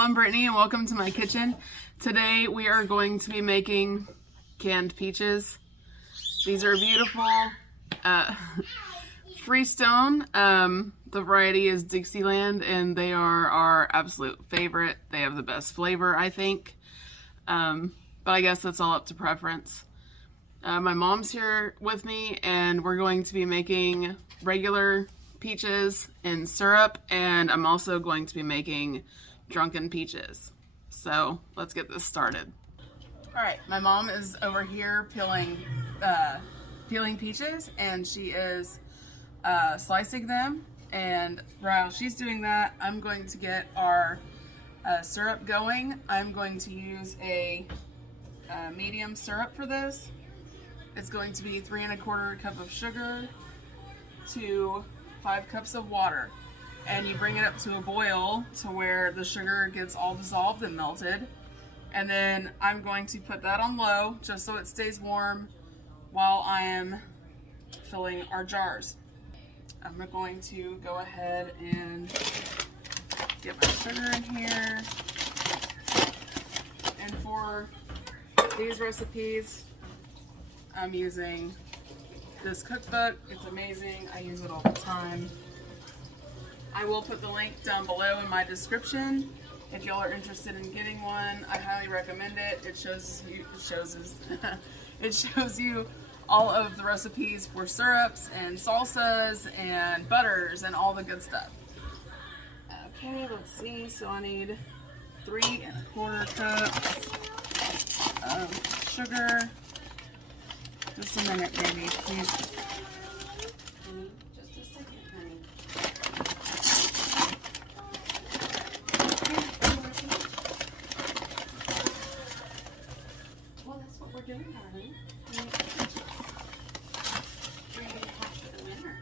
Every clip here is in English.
I'm Brittany and welcome to my kitchen. Today we are going to be making canned peaches. These are beautiful Freestone. The variety is Dixieland and they are our absolute favorite. They have the best flavor, I think. But I guess that's all up to preference. My mom's here with me and we're going to be making regular peaches in syrup, and I'm also going to be making drunken peaches. So let's get this started. All right, my mom is over here peeling peaches, and she is slicing them. And while she's doing that, I'm going to get our syrup going. I'm going to use a medium syrup for this. It's going to be 3 1/4 cup of sugar to 5 cups of water, and you bring it up to a boil to where the sugar gets all dissolved and melted, and then I'm going to put that on low just so it stays warm while I am filling our jars. I'm going to go ahead and get my sugar in here, and for these recipes I'm using this cookbook. It's amazing. I use it all the time. I will put the link down below in my description. If y'all are interested in getting one, I highly recommend it. It shows you all of the recipes for syrups and salsas and butters and all the good stuff. Okay, let's see. So I need 3 1/4 cups of sugar. Just a minute, baby, please. Just a second, honey. Well, that's what we're doing, honey. We're going to talk to the winner.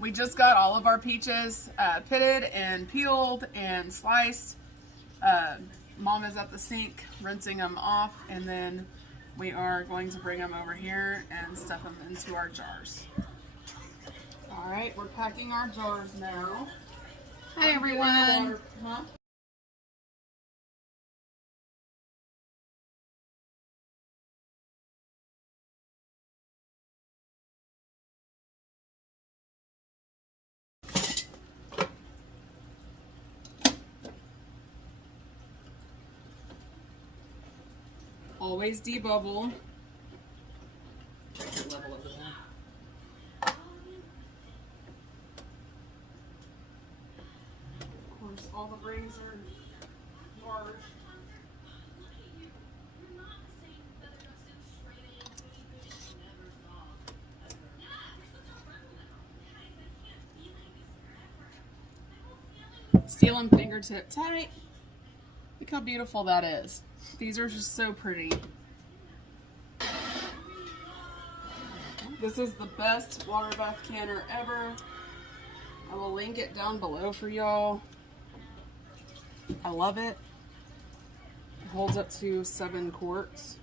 We just got all of our peaches pitted and peeled and sliced. Mom is at the sink rinsing them off, and then we are going to bring them over here and stuff them into our jars. All right, we're packing our jars now. Hi everyone. Huh? Always debubble. Check the level of the one. Of course, all the rings are large. Seal them fingertip tight. Look how beautiful that is. These are just so pretty. This is the best water bath canner ever. I will link it down below for y'all. I love it. It holds up to 7 quarts.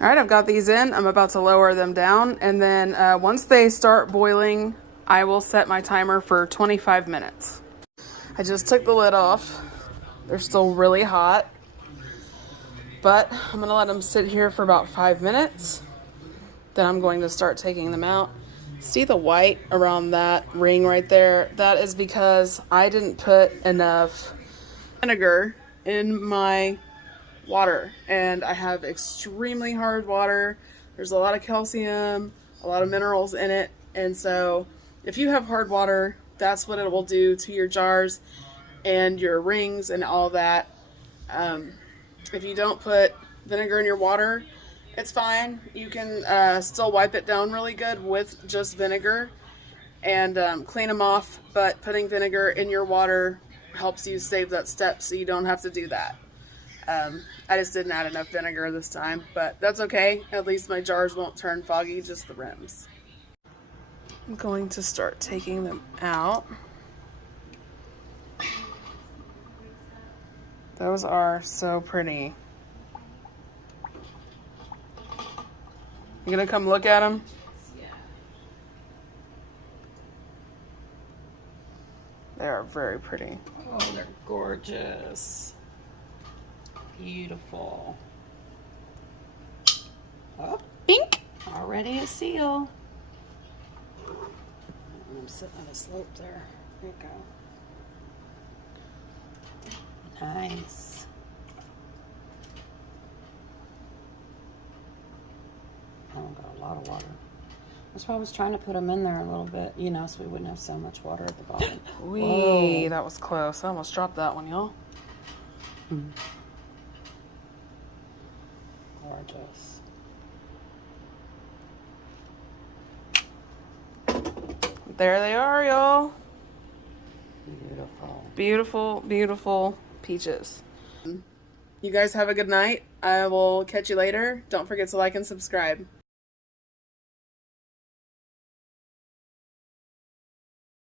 All right, I've got these in. I'm about to lower them down, and then once they start boiling, I will set my timer for 25 minutes. I just took the lid off. They're still really hot, but I'm gonna let them sit here for about 5 minutes. Then I'm going to start taking them out. See the white around that ring right there? That is because I didn't put enough vinegar in my water, and I have extremely hard water. There's a lot of calcium, a lot of minerals in it, and so if you have hard water, that's what it will do to your jars and your rings and all that. If you don't put vinegar in your water, it's fine. You can still wipe it down really good with just vinegar and clean them off, but putting vinegar in your water helps you save that step so you don't have to do that. I just didn't add enough vinegar this time, but that's okay. At least my jars won't turn foggy, just the rims. I'm going to start taking them out. Those are so pretty. You gonna come look at them? Yeah. They are very pretty. Oh, they're gorgeous. Beautiful. Oh, Pink. already a seal. I'm sitting on a slope there. There you go. Nice. Oh, got a lot of water. That's why I was trying to put them in there a little bit, you know, so we wouldn't have so much water at the bottom. Wee, that was close. I almost dropped that one, y'all. Gorgeous. There they are, y'all. Beautiful. Beautiful, beautiful peaches. You guys have a good night. I will catch you later. Don't forget to like and subscribe.